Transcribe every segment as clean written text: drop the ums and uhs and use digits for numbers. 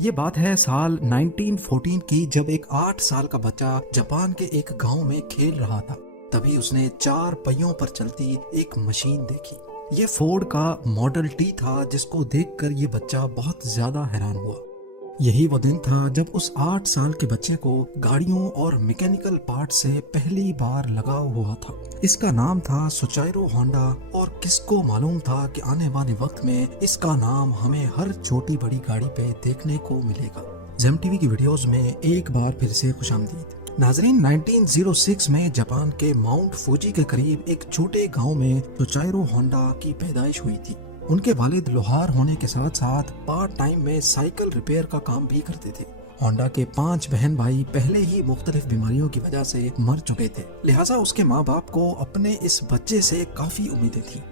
ये बात है साल 1914 की, जब एक 8 साल का बच्चा जापान के एक गांव में खेल रहा था। तभी उसने 4 पहियों पर चलती एक मशीन देखी। ये फोर्ड का मॉडल टी था, जिसको देखकर ये बच्चा बहुत ज्यादा हैरान हुआ। यही वो दिन था जब उस 8 साल के बच्चे को गाड़ियों और मैकेनिकल पार्ट से पहली बार लगाव हुआ था। इसका नाम था सुचाइरो होंडा, और किसको मालूम था कि आने वाले वक्त में इसका नाम हमें हर छोटी बड़ी गाड़ी पे देखने को मिलेगा। जेम टीवी की वीडियोस में एक बार फिर से खुशामदीद। नाजरीन, 1906 में जापान के माउंट फूजी के करीब एक छोटे गांव में सुचाइरो होंडा की पैदाइश हुई थी। उनके वालिद लोहार होने के साथ साथ पार्ट टाइम में साइकिल रिपेयर का काम भी करते थे। होंडा के 5 बहन भाई पहले ही मुख्तलिफ बीमारियों की वजह से मर चुके थे, लिहाजा उसके माँ बाप को अपने इस बच्चे से काफी उम्मीदें थी।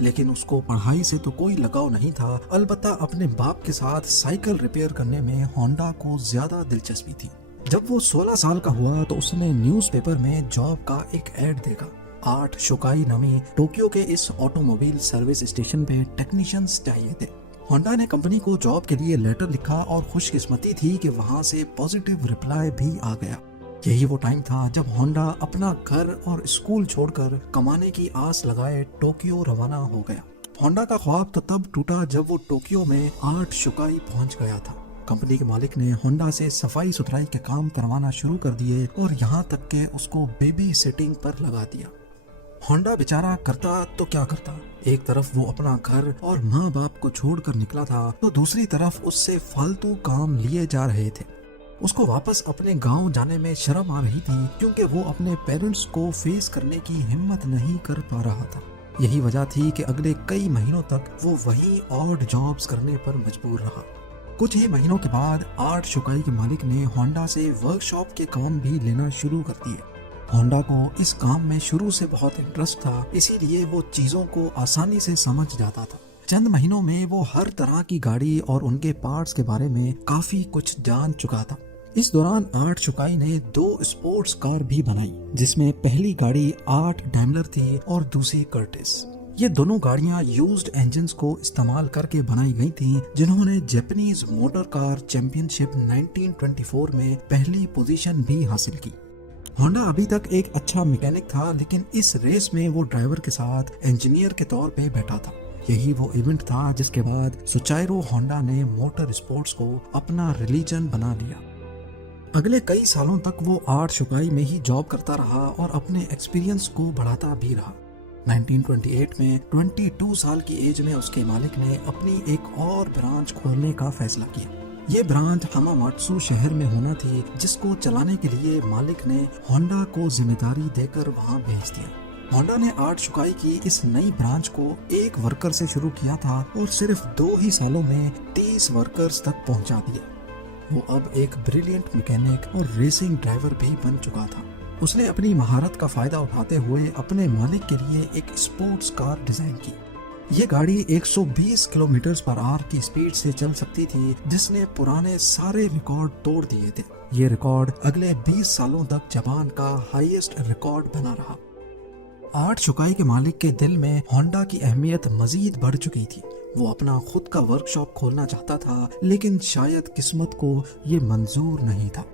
लेकिन उसको पढ़ाई से तो कोई लगाव नहीं था, अलबत्ता अपने बाप के साथ साइकिल रिपेयर करने में होंडा को ज्यादा दिलचस्पी थी। जब वो 16 साल का हुआ तो उसने न्यूज़पेपर में जॉब का एक ऐड देखा। 8 शुकाई नामी टोक्यो के इस ऑटोमोबाइल सर्विस स्टेशन पे टेक्नीशियंस चाहिए थे। होंडा ने कंपनी को जॉब के लिए लेटर लिखा और खुशकिस्मती थी कि वहां से पॉजिटिव रिप्लाई भी आ गया। यही वो टाइम था जब होंडा अपना घर और स्कूल छोड़कर कमाने की आस लगाए टोक्यो रवाना हो गया। होंडा का ख्वाब तो तब टूटा जब वो टोक्यो में 8 शुकाई पहुंच गया था। कंपनी के मालिक ने होंडा से सफाई सुथराई के काम करवाना शुरू कर दिए और यहाँ तक के उसको बेबी सिटिंग पर लगा दिया। होंडा बेचारा करता तो क्या करता, एक तरफ वो अपना घर और माँ बाप को छोड़कर निकला था, तो दूसरी तरफ उससे फालतू काम लिए जा रहे थे। उसको वापस अपने गांव जाने में शर्म आ रही थी, क्योंकि वो अपने पेरेंट्स को फेस करने की हिम्मत नहीं कर पा रहा था। यही वजह थी कि अगले कई महीनों तक वो वही ऑड जॉब्स करने पर मजबूर रहा। कुछ ही महीनों के बाद 8 शुकाई के मालिक ने होंडा से वर्कशॉप के काम भी लेना शुरू कर दिए। होंडा को इस काम में शुरू से बहुत इंटरेस्ट था, इसीलिए वो चीजों को आसानी से समझ जाता था। चंद महीनों में वो हर तरह की गाड़ी और उनके पार्ट्स के बारे में काफी कुछ जान चुका था। इस दौरान 8 शुकाई ने 2 स्पोर्ट्स कार भी बनाई, जिसमें पहली गाड़ी 8 डैमलर थी और दूसरी कर्टिस। ये दोनों गाड़ियां यूज्ड इंजन्स को इस्तेमाल करके बनाई गई थीं, जिन्होंने जापानीज मोटर कार चैंपियनशिप 1924 में पहली पोजीशन भी हासिल की। होंडा अभी तक एक अच्छा मैकेनिक था, लेकिन इस रेस में वो ड्राइवर के साथ इंजीनियर के तौर पे बैठा था। यही वो इवेंट था जिसके बाद सुचाइरो होंडा ने मोटर स्पोर्ट्स को अपना रिलीजन बना लिया। अगले कई सालों तक वो 8 शुकाई में ही जॉब करता रहा और अपने एक्सपीरियंस को बढ़ाता भी रहा। 1928 में 22 साल की एज में उसके मालिक ने अपनी एक और ब्रांच खोलने का फैसला किया। ये ब्रांच हमामात्सु शहर में होना थी, जिसको चलाने के लिए मालिक ने होंडा को जिम्मेदारी देकर वहां भेज दिया। होंडा ने 8 शुकाई की इस नई ब्रांच को एक वर्कर से शुरू किया था और सिर्फ 2 ही सालों में 30 वर्कर्स तक पहुंचा दिया। वो अब एक ब्रिलियंट मैकेनिक और रेसिंग ड्राइवर भी बन चुका था। उसने अपनी महारत का फायदा उठाते हुए अपने मालिक के लिए एक स्पोर्ट्स कार डिजाइन की। ये गाड़ी 120 किलोमीटर पर आवर की स्पीड से चल सकती थी, जिसने पुराने सारे रिकॉर्ड तोड़ दिए थे। ये रिकॉर्ड अगले 20 सालों तक जापान का हाईएस्ट रिकॉर्ड बना रहा। 8 शुकाई के मालिक के दिल में होंडा की अहमियत मजीद बढ़ चुकी थी। वो अपना खुद का वर्कशॉप खोलना चाहता था, लेकिन शायद किस्मत को ये मंजूर नहीं था।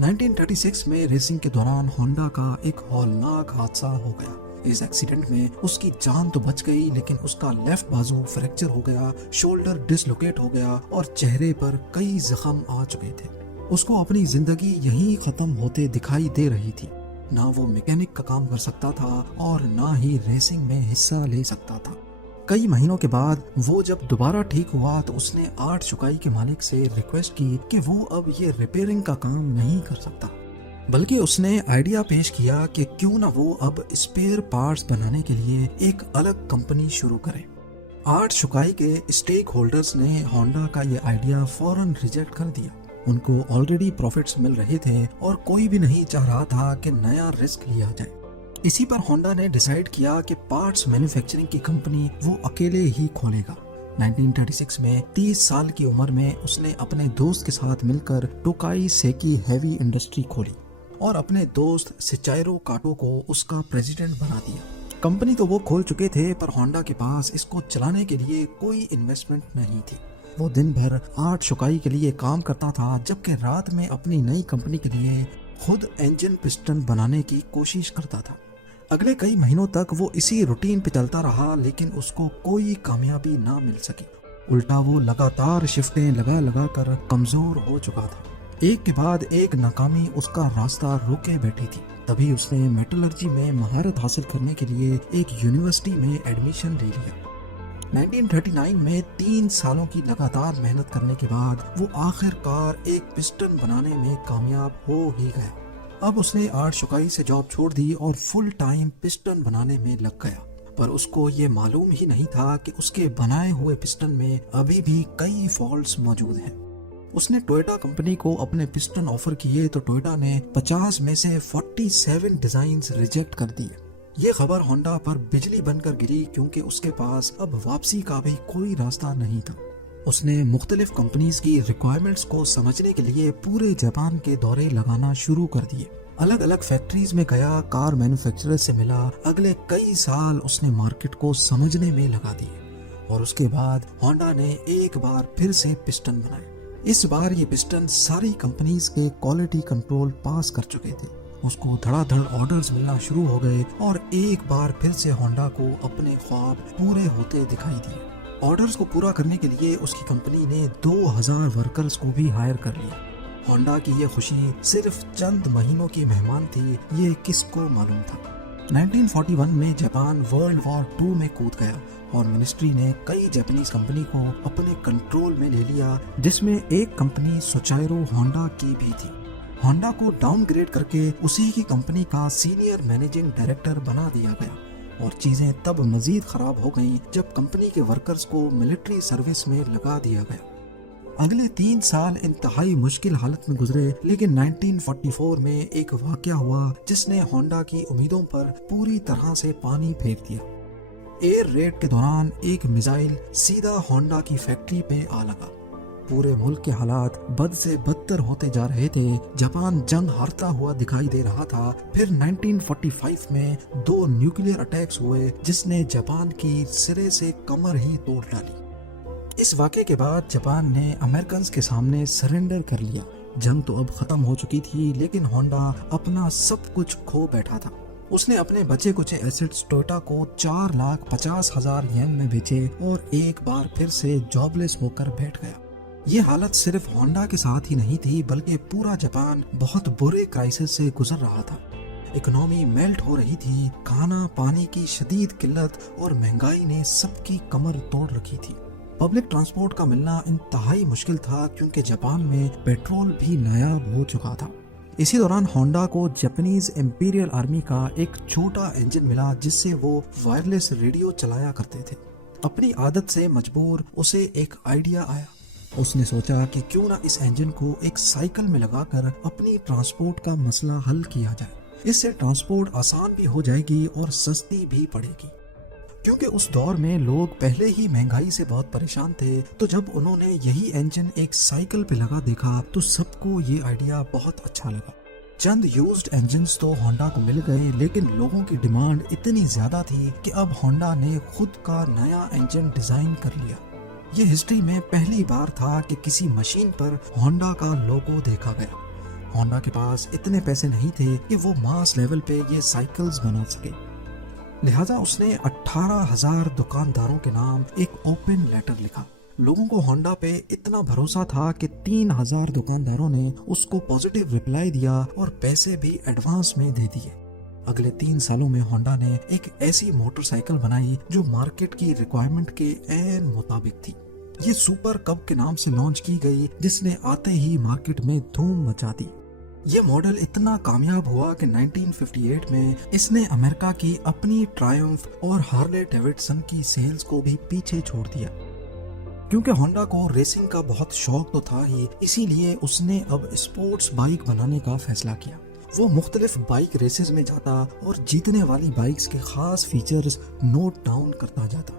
1936 में रेसिंग के दौरान होंडा का एक हौलनाक हादसा हो गया। इस एक्सीडेंट में उसकी जान तो बच गई, लेकिन उसका लेफ्ट बाजू फ्रैक्चर हो गया, शोल्डर डिसलोकेट हो गया और चेहरे पर कई जख्म आ चुके थे। उसको अपनी जिंदगी यहीं खत्म होते दिखाई दे रही थी। ना वो मैकेनिक का काम कर सकता था और ना ही रेसिंग में हिस्सा ले सकता था। कई महीनों के बाद वो जब दोबारा ठीक हुआ तो उसने 8 शुकाई के मालिक से रिक्वेस्ट की कि वो अब ये रिपेयरिंग का काम नहीं कर सकता, बल्कि उसने आइडिया पेश किया कि क्यों ना वो अब स्पेयर पार्ट्स बनाने के लिए एक अलग कंपनी शुरू करे। 8 शुकाई के स्टेक होल्डर्स ने होंडा का ये आइडिया फौरन रिजेक्ट कर दिया। उनको ऑलरेडी प्रॉफिट्स मिल रहे थे और कोई भी नहीं चाह रहा था कि नया रिस्क लिया जाए। इसी पर होंडा ने डिसाइड किया कि पार्ट्स मैन्युफैक्चरिंग की कंपनी वो अकेले ही खोलेगा। 1936 में 30 साल की उम्र में उसने अपने दोस्त के साथ मिलकर टोकाई सेकी हेवी इंडस्ट्री खोली और अपने दोस्त सिचाइरो काटो को उसका प्रेसिडेंट बना दिया। कंपनी तो वो खोल चुके थे, पर होंडा के पास इसको चलाने के लिए कोई इन्वेस्टमेंट नहीं थी। वो दिन भर आर्ट शुकाई के लिए काम करता था, जबकि रात में अपनी नई कंपनी के लिए खुद इंजन पिस्टन बनाने की कोशिश करता था। अगले कई महीनों तक वो इसी रूटीन पे चलता रहा, लेकिन उसको कोई कामयाबी ना मिल सकी। उल्टा वो लगातार शिफ्टें लगा लगा कर कमजोर हो चुका था। एक के बाद एक नाकामी उसका रास्ता रोके बैठी थी। तभी उसने मेटलर्जी में महारत हासिल करने के लिए एक यूनिवर्सिटी में एडमिशन ले लिया। 1939 में 3 सालों की लगातार मेहनत करने के बाद वो आखिरकार एक पिस्टन बनाने में कामयाब हो ही गया। अब उसने आर्ट शुकाई से जॉब छोड़ दी और फुल टाइम पिस्टन बनाने में लग गया। पर उसको ये मालूम ही नहीं था कि उसके बनाए हुए पिस्टन में अभी भी कई फॉल्ट्स मौजूद हैं। उसने टोयोटा कंपनी को अपने पिस्टन ऑफर किए तो टोयोटा ने 50 में से 47 डिजाइन्स रिजेक्ट कर दिए। ये खबर होंडा पर बिजली बनकर गिरी, क्योंकि उसके पास अब वापसी का भी कोई रास्ता नहीं था। उसने मुख्तलिफ कंपनीज की रिक्वायरमेंट्स को समझने के लिए पूरे जापान के दौरे लगाना शुरू कर दिए। अलग अलग फैक्ट्रीज में गया, कार मैन्युफैक्चरर से मिला। अगले कई साल उसने मार्केट को समझने में लगा दिए और उसके बाद होंडा ने एक बार फिर से पिस्टन बनाए। इस बार ये पिस्टन सारी कंपनीज के क्वालिटी कंट्रोल पास कर चुके थे। उसको धड़ाधड़ ऑर्डर्स मिलना शुरू हो गए और एक बार फिर से होंडा को अपने ख्वाब पूरे होते दिखाई दिए। ऑर्डर्स को पूरा करने के लिए उसकी कंपनी ने 2000 वर्कर्स को भी हायर कर लिया। होंडा की ये खुशी सिर्फ चंद महीनों की मेहमान थी, ये किसको मालूम था। 1941 में जापान वर्ल्ड वॉर 2 में कूद गया और मिनिस्ट्री ने कई जापानीज कंपनी को अपने कंट्रोल में ले लिया, जिसमें एक कंपनी सोचाइरो होंडा की भी थी। होंडा को डाउनग्रेड करके उसी की कंपनी का सीनियर मैनेजिंग डायरेक्टर बना दिया गया और चीजें तब मजीद खराब हो गईं जब कंपनी के वर्कर्स को मिलिट्री सर्विस में लगा दिया गया। अगले 3 साल इंतहाई मुश्किल हालत में गुजरे, लेकिन 1944 में एक वाकया हुआ जिसने होंडा की उम्मीदों पर पूरी तरह से पानी फेर दिया। एयर रेड के दौरान एक मिसाइल सीधा होंडा की फैक्ट्री पे आ लगा। पूरे मुल्क के हालात बद से बदतर होते जा रहे थे। जापान जंग हारता हुआ दिखाई दे रहा था। फिर 1945 में 2 न्यूक्लियर अटैक्स हुए जिसने जापान की सिरे से कमर ही तोड़ डाली। इस वाक़े के बाद जापान ने अमेरिकन्स के सामने सरेंडर कर लिया। जंग तो अब खत्म हो चुकी थी, लेकिन होंडा अपना सब कुछ खो बैठा था। उसने अपने बचे कुछ एसेट्स टोयोटा को 4,50,000 येन में बेचे और एक बार फिर से जॉबलेस होकर बैठ गया। ये हालत सिर्फ होंडा के साथ ही नहीं थी, बल्कि पूरा जापान बहुत बुरे क्राइसिस से गुजर रहा था। इकोनॉमी मेल्ट हो रही थी। खाना पानी की शदीद किल्लत और महंगाई ने सबकी कमर तोड़ रखी थी। पब्लिक ट्रांसपोर्ट का मिलना इंतहाई मुश्किल था, क्योंकि जापान में पेट्रोल भी नायाब हो चुका था। इसी दौरान होंडा को जापानीज इंपीरियल आर्मी का एक छोटा इंजन मिला, जिससे वो वायरलेस रेडियो चलाया करते थे। अपनी आदत से मजबूर उसे एक आइडिया आया। उसने सोचा कि क्यों ना इस इंजन को एक साइकिल में लगाकर अपनी ट्रांसपोर्ट का मसला हल किया जाए। इससे ट्रांसपोर्ट आसान भी हो जाएगी और सस्ती भी पड़ेगी। क्योंकि उस दौर में लोग पहले ही महंगाई से बहुत परेशान थे, तो जब उन्होंने यही इंजन एक साइकिल पे लगा देखा तो सबको ये आइडिया बहुत अच्छा लगा। चंद यूज्ड इंजन्स तो होंडा को मिल गए, लेकिन लोगों की डिमांड इतनी ज्यादा थी कि अब होंडा ने खुद का नया इंजन डिजाइन कर लिया। ये हिस्ट्री में पहली बार था कि किसी मशीन पर होंडा का लोगो देखा गया। होंडा के पास इतने पैसे नहीं थे कि वो मास लेवल पे ये साइकिल्स बना सके, लिहाजा उसने 18,000 दुकानदारों के नाम एक ओपन लेटर लिखा। लोगों को होंडा पे इतना भरोसा था कि 3,000 दुकानदारों ने उसको पॉजिटिव रिप्लाई दिया और पैसे भी एडवांस में दे दिए। अगले 3 सालों में होंडा ने एक ऐसी मोटरसाइकिल बनाई जो मार्केट की रिक्वायरमेंट के ऐन मुताबिक थी। ये सुपर कब के नाम से लॉन्च की गई, जिसने आते ही मार्केट में धूम मचा दी। ये मॉडल इतना कामयाब हुआ कि 1958 में इसने अमेरिका की अपनी ट्रायम्फ और हार्ले डेविडसन की सेल्स को भी पीछे छोड़ दिया। क्योंकि होंडा को रेसिंग का बहुत शौक तो था ही, इसीलिए उसने अब स्पोर्ट्स बाइक बनाने का फैसला किया। वो मुख्तलिफ बाइक रेसेस में जाता और जीतने वाली बाइक्स के खास फीचर्स नोट डाउन करता जाता।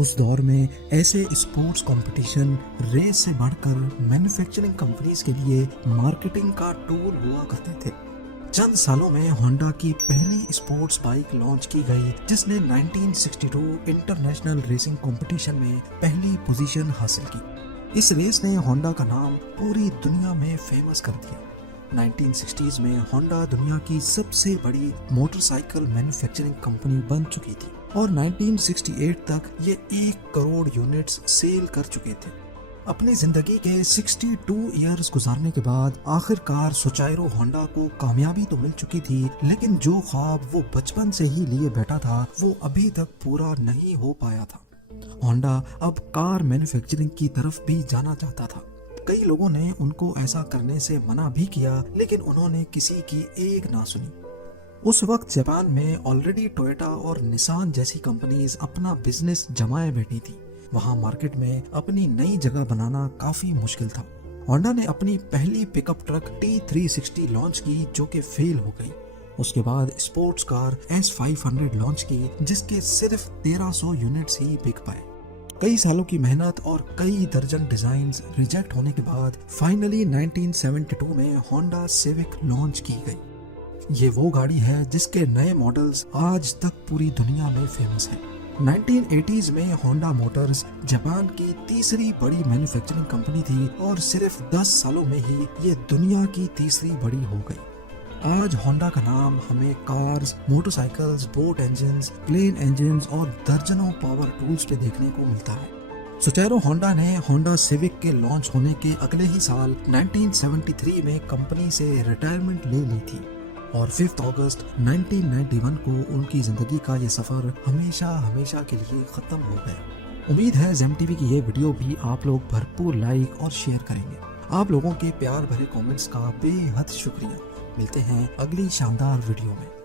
उस दौर में ऐसे स्पोर्ट्स कंपटीशन रेस से बढ़कर मैन्युफैक्चरिंग कंपनीज के लिए मार्केटिंग का टूल हुआ करते थे। चंद सालों में होंडा की पहली स्पोर्ट्स बाइक लॉन्च की गई, जिसने 1962 इंटरनेशनल रेसिंग कंपटीशन में पहली पोजीशन हासिल की। इस रेस ने होंडा का नाम पूरी दुनिया में फेमस कर दिया। 1960s में होंडा दुनिया की सबसे बड़ी मोटरसाइकिल मैन्युफैक्चरिंग कंपनी बन चुकी थी और 1968 तक ये 1 करोड़ यूनिट्स सेल कर चुके थे। अपनी जिंदगी के 62 इयर्स गुजारने के बाद आखिरकार सुचाइरो होंडा को कामयाबी तो मिल चुकी थी, लेकिन जो ख्वाब वो बचपन से ही लिए बैठा था वो अभी तक पूरा नहीं हो पाया था। होंडा अब कार मैन्युफैक्चरिंग की तरफ भी जाना चाहता था। कई लोगों ने उनको ऐसा करने से मना भी किया, लेकिन उन्होंने किसी की एक ना सुनी। उस वक्त जापान में ऑलरेडी टोयोटा और निसान जैसी कंपनीज अपना बिजनेस जमाए बैठी थी। वहां मार्केट में अपनी नई जगह बनाना काफी मुश्किल था। होंडा ने अपनी पहली पिकअप ट्रक T360 लॉन्च की, जो कि फेल हो गई। उसके बाद स्पोर्ट्स कार S500 लॉन्च की, जिसके सिर्फ 1300 यूनिट्स ही बिक पाए। कई सालों की मेहनत और कई दर्जन डिजाइन्स रिजेक्ट होने के बाद फाइनली 1972 में होंडा सिविक लॉन्च की गई। ये वो गाड़ी है जिसके नए मॉडल्स आज तक पूरी दुनिया में फेमस हैं। 1980s में होंडा मोटर्स जापान की तीसरी बड़ी मैन्युफैक्चरिंग कंपनी थी और सिर्फ 10 सालों में ही ये दुनिया की तीसरी बड़ी हो गई। आज होंडा का नाम हमें cars, motorcycles, boat engines, plane engines और दर्जनों पावर टूल्स पे देखने को मिलता है। सुचाइरो होंडा ने होंडा सिविक के लॉन्च होने के अगले ही साल 1973 में कंपनी से रिटायरमेंट ले ली थी और 5 अगस्त 1991 को उनकी जिंदगी का ये सफर हमेशा हमेशा के लिए खत्म हो गया। उम्मीद है जेम टीवी की ये वीडियो भी आप लोग भरपूर लाइक और शेयर करेंगे। आप लोगों के प्यार भरे कमेंट्स का बेहद शुक्रिया। मिलते हैं अगली शानदार वीडियो में।